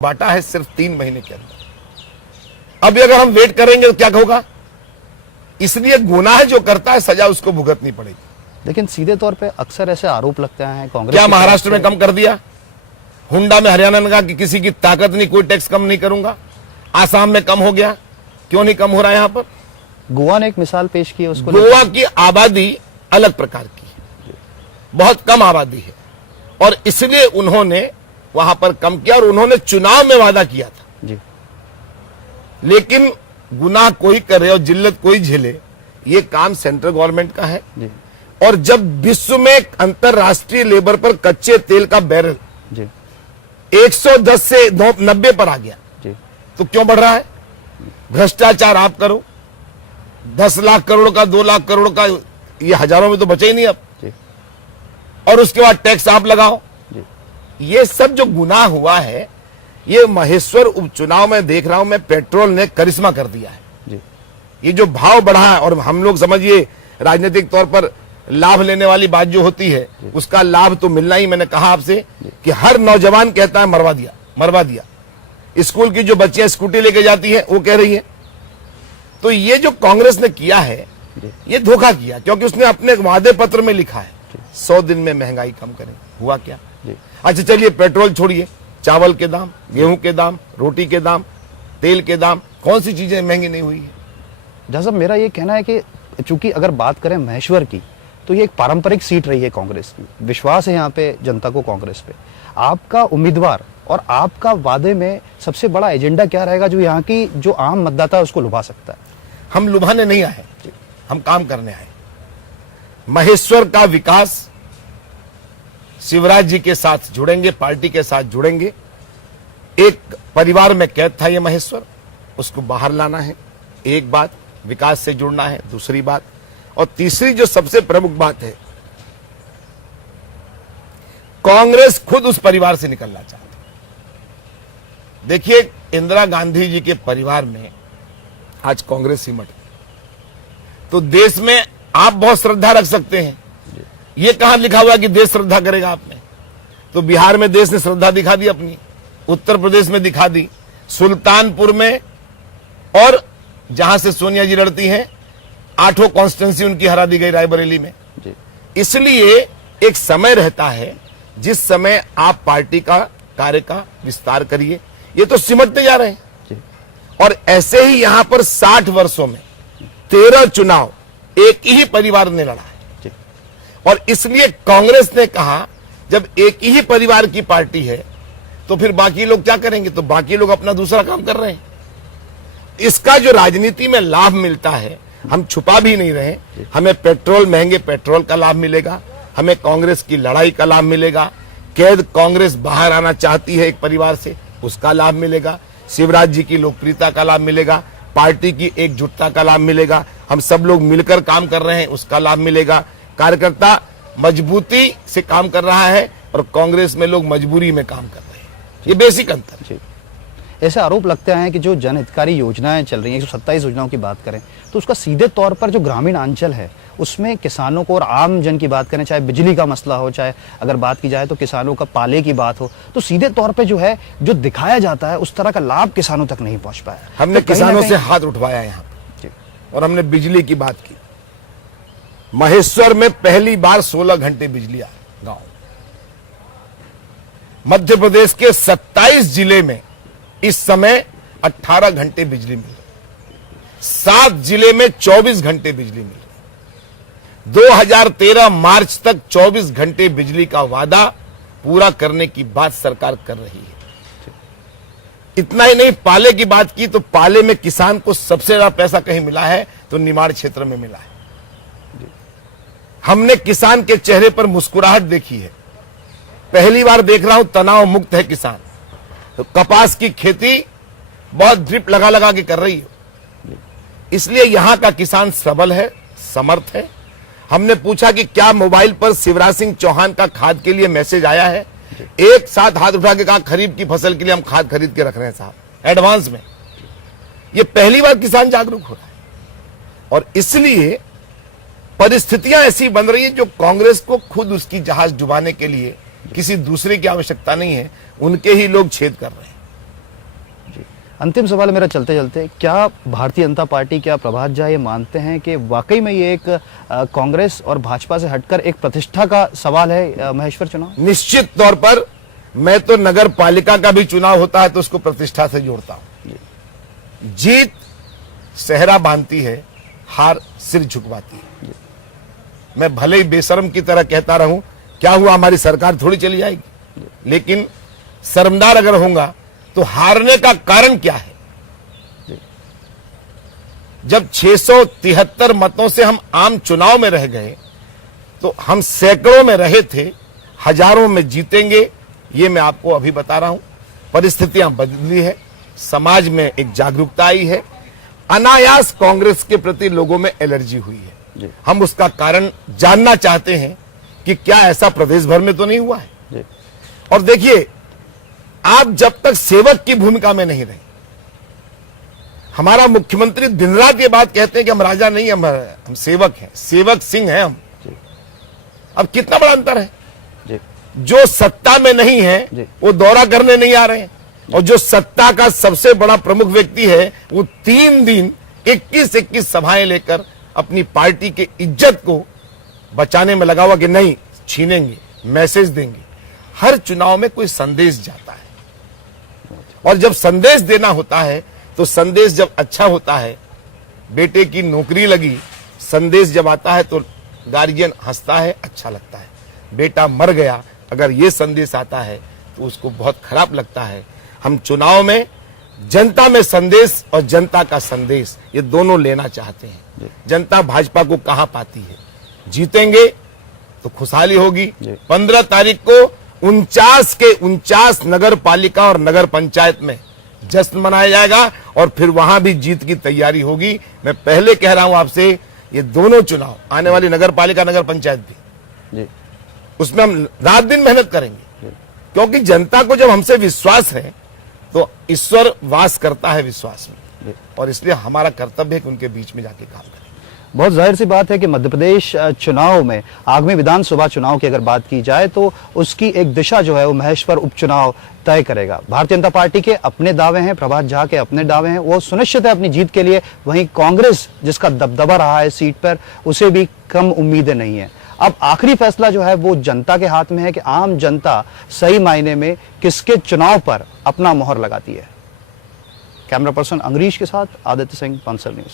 बांटा है सिर्फ 3 महीने के अंदर। अभी अगर हम वेट करेंगे तो क्या होगा? इसलिए गुनाह जो करता है सजा उसको भुगतनी पड़ेगी। लेकिन सीधे तौर पे अक्सर ऐसे आरोप लगते हैं कांग्रेस। क्या महाराष्ट्र में कम कर दिया? हुंडा में हरियाणा ने कहा कि किसी की ताकत नहीं, कोई टैक्स कम नहीं करूंगा। आसाम में कम हो गया, क्यों नहीं कम हो रहा है? यहां पर गोवा ने एक मिसाल पेश की है, उसको गोवा की आबादी अलग प्रकार की है, बहुत कम आबादी है और इसलिए उन्होंने वहां पर कम किया और उन्होंने चुनाव में वादा किया था जी। लेकिन गुनाह कोई करे और जिल्लत कोई झेले, ये काम सेंट्रल गवर्नमेंट का है जी। और जब विश्व में अंतरराष्ट्रीय लेबर पर कच्चे तेल का बैरल जी 110 से 90 पर आ गया जी, तो क्यों बढ़ रहा है? भ्रष्टाचार आप करो, 10 लाख करोड़ का, 2 लाख करोड़ का, ये हजारों में तो बचे ही नहीं अब जी। और उसके बाद टैक्स आप लगाओ। जी। ये सब जो गुनाह हुआ है, ये महेश्वर उपचुनाव में देख रहा हूं मैं, पेट्रोल ने करिश्मा कर दिया है जी। ये जो भाव बढ़ा है और हम लोग समझिए राजनीतिक तौर पर लाभ लेने वाली बात जो होती है उसका लाभ तो मिलना ही। मैंने कहा आपसे कि हर नौजवान कहता है मरवा दिया, मरवा दिया। स्कूल की जो बच्चियां स्कूटी लेके जाती हैं वो कह रही है। तो ये जो कांग्रेस ने किया है ये धोखा किया, क्योंकि उसने अपने वादे पत्र में लिखा है 100 दिन में महंगाई कम करें। हुआ क्या? अच्छा चलिए पेट्रोल छोड़िए, चावल के दाम, गेहूं के दाम, रोटी के दाम, तेल के दाम, कौन सी चीजें महंगी नहीं हुई है? जहाँ साहब मेरा ये कहना है कि चूंकि अगर बात करें महेश्वर की तो ये एक पारंपरिक सीट रही है कांग्रेस की, विश्वास है यहाँ पे जनता को कांग्रेस पे। आपका उम्मीदवार और आपका वादे में सबसे बड़ा एजेंडा क्या रहेगा जो यहाँ की जो आम मतदाता है उसको लुभा सकता है? हम लुभाने नहीं आए, हम काम करने आए। महेश्वर का विकास शिवराज जी के साथ जुड़ेंगे, पार्टी के साथ जुड़ेंगे। एक परिवार में कैद था ये महेश्वर, उसको बाहर लाना है, एक बात। विकास से जुड़ना है, दूसरी बात। और तीसरी जो सबसे प्रमुख बात है, कांग्रेस खुद उस परिवार से निकलना चाहती है। देखिए इंदिरा गांधी जी के परिवार में आज कांग्रेस सिमट, तो देश में आप बहुत श्रद्धा रख सकते हैं। ये कहां लिखा हुआ कि देश श्रद्धा करेगा आपने? तो बिहार में देश ने श्रद्धा दिखा दी अपनी, उत्तर प्रदेश में दिखा दी, सुल्तानपुर में, और जहां से सोनिया जी लड़ती हैं 8 कॉन्स्टिट्यूंसी उनकी हरा दी गई रायबरेली में। इसलिए एक समय रहता है जिस समय आप पार्टी का कार्य का विस्तार करिए। ये तो सिमटते जा रहे हैं और ऐसे ही यहां पर 60 वर्षों में 13 चुनाव एक ही परिवार ने लड़ा है और इसलिए कांग्रेस ने कहा जब एक ही परिवार की पार्टी है तो फिर बाकी लोग क्या करेंगे? तो बाकी लोग अपना दूसरा काम कर रहे हैं। इसका जो राजनीति में लाभ मिलता है हम छुपा भी नहीं रहे। हमें पेट्रोल, महंगे पेट्रोल का लाभ मिलेगा, हमें कांग्रेस की लड़ाई का लाभ मिलेगा, कैद कांग्रेस बाहर आना चाहती है एक परिवार से, उसका लाभ मिलेगा, शिवराज जी की लोकप्रियता का लाभ मिलेगा, पार्टी की एकजुटता का लाभ मिलेगा, हम सब लोग मिलकर काम कर रहे हैं उसका लाभ मिलेगा। कार्यकर्ता मजबूती से काम कर रहा है और कांग्रेस में लोग मजबूरी में काम कर रहे हैं। ये बेसिक अंतर है। ऐसे आरोप लगते हैं कि जो जन हितकारी योजनाएं चल रही हैं, 127 योजनाओं की बात करें तो उसका सीधे तौर पर जो ग्रामीण अंचल है उसमें किसानों को और आम जन की बात करें, चाहे बिजली का मसला हो, चाहे अगर बात की जाए तो किसानों का पाले की बात हो, तो सीधे तौर पे जो है जो दिखाया जाता है उस तरह का लाभ किसानों तक नहीं पहुंच पाया। हमने किसानों से हाथ उठवाया यहाँ और हमने बिजली की बात की। महेश्वर में पहली बार 16 घंटे बिजली आई गांव। मध्य प्रदेश के 27 जिले में इस समय 18 घंटे बिजली मिल रही, 7 जिले में 24 घंटे बिजली मिल रही। 2013 मार्च तक 24 घंटे बिजली का वादा पूरा करने की बात सरकार कर रही है। इतना ही नहीं, पाले की बात की तो पाले में किसान को सबसे ज्यादा पैसा कहीं मिला है तो निमाड़ क्षेत्र में मिला है। हमने किसान के चेहरे पर मुस्कुराहट देखी है। पहली बार देख रहा हूं तनाव मुक्त है किसान। तो कपास की खेती बहुत ड्रिप लगा लगा के कर रही है, इसलिए यहां का किसान सबल है, समर्थ है। हमने पूछा कि क्या मोबाइल पर शिवराज सिंह चौहान का खाद के लिए मैसेज आया है? एक साथ हाथ उठा के कहा खरीफ की फसल के लिए हम खाद खरीद के रख रहे हैं साहब, एडवांस में। ये पहली बार किसान जागरूक हो रहा है और इसलिए परिस्थितियां ऐसी बन रही है जो कांग्रेस को खुद उसकी जहाज डुबाने के लिए किसी दूसरे की आवश्यकता नहीं है, उनके ही लोग छेद कर रहे हैं। अंतिम सवाल मेरा चलते चलते, क्या भारतीय जनता पार्टी, क्या प्रभात झा ये मानते हैं कि वाकई में ये एक कांग्रेस और भाजपा से हटकर एक प्रतिष्ठा का सवाल है महेश्वर चुनाव? निश्चित तौर पर मैं तो नगर पालिका का भी चुनाव होता है तो उसको प्रतिष्ठा से जोड़ता हूं। जीत सेहरा बांधती है, हार सिर झुकवाती है। मैं भले ही बेशर्म की तरह कहता रहूं, क्या हुआ, हमारी सरकार थोड़ी चली जाएगी, लेकिन शर्मदार अगर होगा तो हारने का कारण क्या है? जब 673 मतों से हम आम चुनाव में रह गए तो हम सैकड़ों में रहे थे, हजारों में जीतेंगे, ये मैं आपको अभी बता रहा हूं। परिस्थितियां बदली है, समाज में एक जागरूकता आई है, अनायास कांग्रेस के प्रति लोगों में एलर्जी हुई है। हम उसका कारण जानना चाहते हैं कि क्या ऐसा प्रदेश भर में तो नहीं हुआ है। और देखिए, आप जब तक सेवक की भूमिका में नहीं रहे, हमारा मुख्यमंत्री दिन रात ये बात कहते हैं कि हम राजा नहीं, हम सेवक हैं, सेवक सिंह हैं हम। अब कितना बड़ा अंतर है। जो सत्ता में नहीं है वो दौरा करने नहीं आ रहे हैं, और जो सत्ता का सबसे बड़ा प्रमुख व्यक्ति है वो 3 दिन 21 सभाएं लेकर अपनी पार्टी की इज्जत को बचाने में लगा हुआ कि नहीं छीनेंगे, मैसेज देंगे। हर चुनाव में कोई संदेश जाता है, और जब संदेश देना होता है तो संदेश जब अच्छा होता है, बेटे की नौकरी लगी, संदेश जब आता है तो गार्जियन हंसता है, अच्छा लगता है। बेटा मर गया, अगर ये संदेश आता है तो उसको बहुत खराब लगता है। हम चुनाव में जनता में संदेश और जनता का संदेश ये दोनों लेना चाहते हैं। जनता भाजपा को कहां पाती है, जीतेंगे तो खुशहाली होगी। 15 तारीख को 49 के 49 नगर पालिका और नगर पंचायत में जश्न मनाया जाएगा, और फिर वहां भी जीत की तैयारी होगी। मैं पहले कह रहा हूं आपसे, ये दोनों चुनाव आने वाली नगर पालिका नगर पंचायत भी, उसमें हम रात दिन मेहनत करेंगे, क्योंकि जनता को जब हमसे विश्वास है तो ईश्वर वास करता है विश्वास में, और इसलिए हमारा कर्तव्य है कि उनके बीच में जाके काम करें। बहुत जाहिर सी बात है कि मध्य प्रदेश चुनाव में, आगामी विधानसभा चुनाव की अगर बात की जाए तो उसकी एक दिशा जो है वो महेश्वर उपचुनाव तय करेगा। भारतीय जनता पार्टी के अपने दावे हैं, प्रभात झा के अपने दावे हैं, वो सुनिश्चित है अपनी जीत के लिए। वहीं कांग्रेस जिसका दबदबा रहा है सीट पर, उसे भी कम उम्मीदें नहीं है। अब आखिरी फैसला जो है वो जनता के हाथ में है कि आम जनता सही मायने में किसके चुनाव पर अपना मोहर लगाती है। कैमरा पर्सन अंगरीश के साथ आदित्य सिंह, पंचर न्यूज।